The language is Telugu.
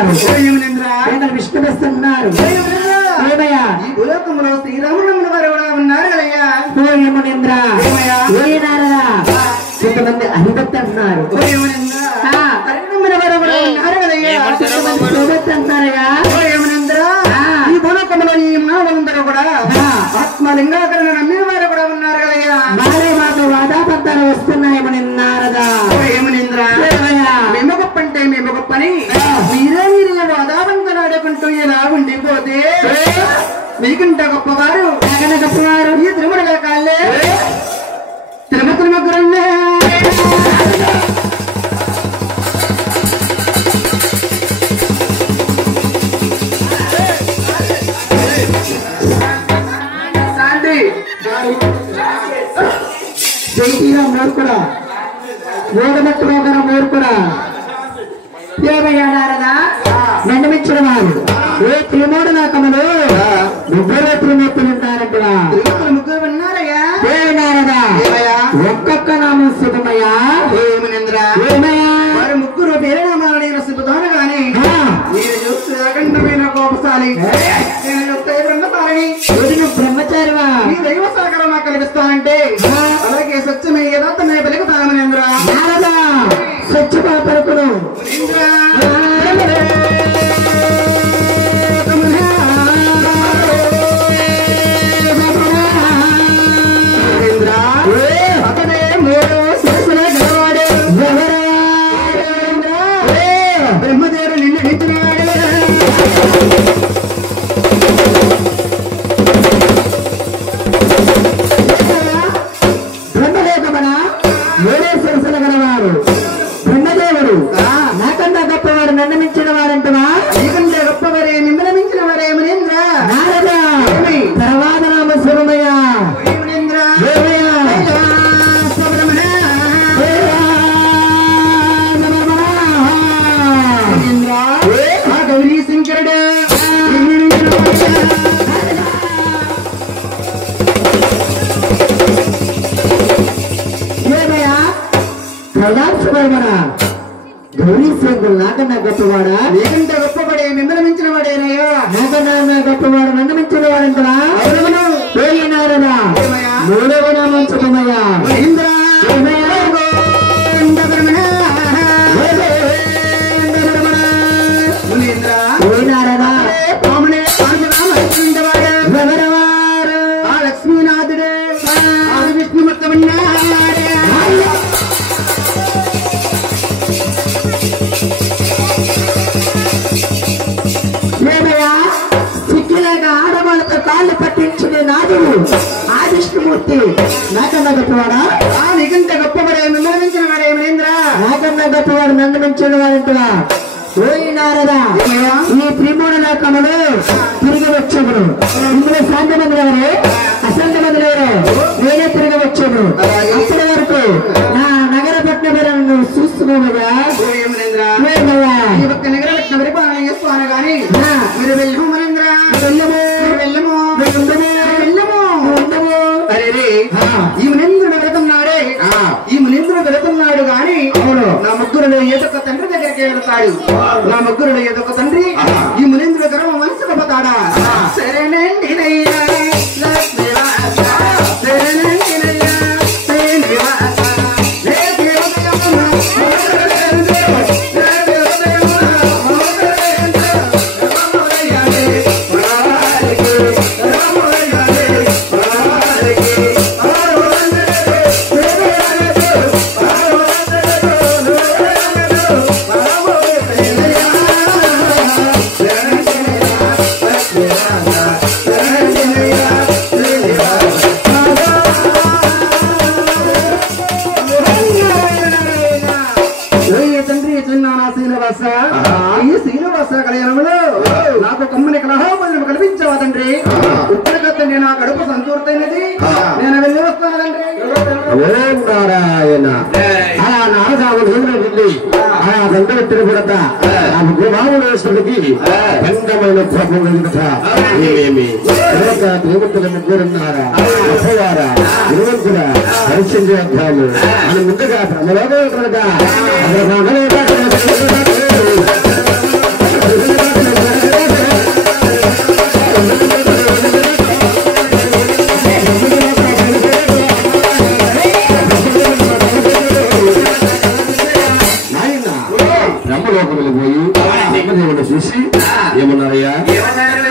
వస్తున్నారు విష్ణు వస్తున్నారు ఏమయ్యా ఈ భూలోకంలో శ్రీరాముడు వారు కూడా ఉన్నారు కదయ్యా యమునేంద్ర ఏనారదా కొంతమంది అధిపతి అంటున్నారు ఈ భూలోకంలో ఈ మానవులందరూ కూడా ఆత్మలింగాకరణ నమ్మిన వారు కూడా ఉన్నారు కదయ్యా బాలే మాకు వాదాపత్తాలు వస్తున్నాయమని నారదా ఏమనింద్ర మేము గొప్ప అంటే మేము గొప్పని మీరే వాదాబంతలు ఆడుకుంటూ ఇలా ఉండిపోతే మీకంటే గొప్పవారు గొప్పవారు ఈ తిరుమల కాళ్ళే తిరుమతుల ముగ్గురన్నే మూర్ఖుడా మూడమట్టు మూర్ఖుడా ఏమయ్యా నారదా నండమిచ్చిన వారు ఏ త్రిమూడు లోకములు ముగ్గురు త్రిమూర్తులు ఉంటారంటవా ముగ్గురు ఉన్నారయ్యా నారదా ఒక్కొక్క నామం శుభమయ్యా ఏమయ్యా వారు ముగ్గురు పేరు నామాలని శుభతోను గాని మీరు చూస్తే అఖండమైన కోపశాలి నేను చూస్తే బ్రహ్మచారిని బ్రహ్మచారివా ఈ దైవ సహకారం నాకు కల్పిస్తానంటే అలాగే స్వచ్ఛమే యథార్థమే పలుకుతామని నారదా స్వచ్ఛమా పలుకును అతనే మూడు శిరసుల గలవాడు బ్రహ్మదేవుడు నిన్ను నించున్నాడు బ్రహ్మదేవమన మూడే శిరసుల గలవారు బ్రహ్మదేవుడు నాకన్నా గొప్పవారు నన్ను మించిన వారంటున్నా నీకంటే గొప్పవారే మిమ్మల్ని మించిన వారే మునీంద్ర నారదా తర్వాత నామ శుభమయ్యా మునీంద్ర గౌరీ శంకరుడు ఏమయ్యా ప్రజాక్షమన గౌరీ శంకరు నాకన్నా గొప్పవాడా నీకంటే గొప్పవాడే మిమ్మల్ని మించిన వాడేనయ్యా నాకన్నా గొప్పవాడు నన్ను మించిన వాడంటరా నారదా మూడవ నామం శుభమయ్యా మునీంద్ర మునీంద్ర నారదా పామునే పాంచరామవాడు ఎవరవారు ఆ లక్ష్మీనాథుడే ఆ విష్ణుమూర్తి ఉన్నాడే ఏమయ్యా సిగ్గులేక ఆడవాళ్ళతో కాళ్ళు పట్టించుకునే నాదుడు ఆ విష్ణుమూర్తి నాకన్నా గొప్పవాడా నీకంటే గొప్పవాడే మిమ్మల్ని మించిన వాడే మునీంద్ర నాకన్నా గొప్పవాడు నన్ను మించిన వాడంటున్నా ఓయి నారదా ఈ త్రిమూఢ లోకములు తిరిగి వచ్చాము ఇందులో శాంతి మందులు ఎవరు అశాంతి మందులు ఎవరు నేనే తిరిగి వచ్చాను అప్పటి వరకు నా నగర పట్టణ చూసుకోమయ్యా ఈ ఒక్క నగరపట్న పరిపాలన చేస్తాను గాని మీరు వెళ్ళము మునీంద్ర వెళ్ళము అరే ఈ మునీంద్రుడు వెళుతున్నాడే ఈ మునీంద్రుడు వెళుతున్నాడు గాని నా ముగ్గురులో ఏదొక తండ్రి దగ్గరికి వెళతాడు నా ముగ్గురులో ఏదొక తండ్రి ఈ మునీంద్రుడు గర్వ మనసుకు పోతాడా సరేనండి నయ్యా లక్ష్మీవాస సరేనండి నయ్యా శ్రీనివాస ఈ శ్రీనివాస కళ్యాణంలో నాకు కమ్మని కలహాబలం కల్పించావా తండ్రి ఇప్పటికత్త నేను ఆ కడుపు సంతూర్తైనది నేను వెళ్ళి వస్తాను తండ్రి ఓం నారాయణ అలా నారదాముడు వెళ్ళి ఆ దండ తిరుగుడత ఆ గుమాముడేశ్వరుడికి బంధమైన ప్రభు ఏమేమి దేవతల ముగ్గురున్నారా అప్పవారా గురువంతుల హరిశ్చంద్రాధ్యాయులు అని ముందుగా బ్రహ్మలోక బ్రహ్మలోకం వెళ్ళిపోయి బ్రహ్మదేవుడు చూసి ఏమన్నారయ్యా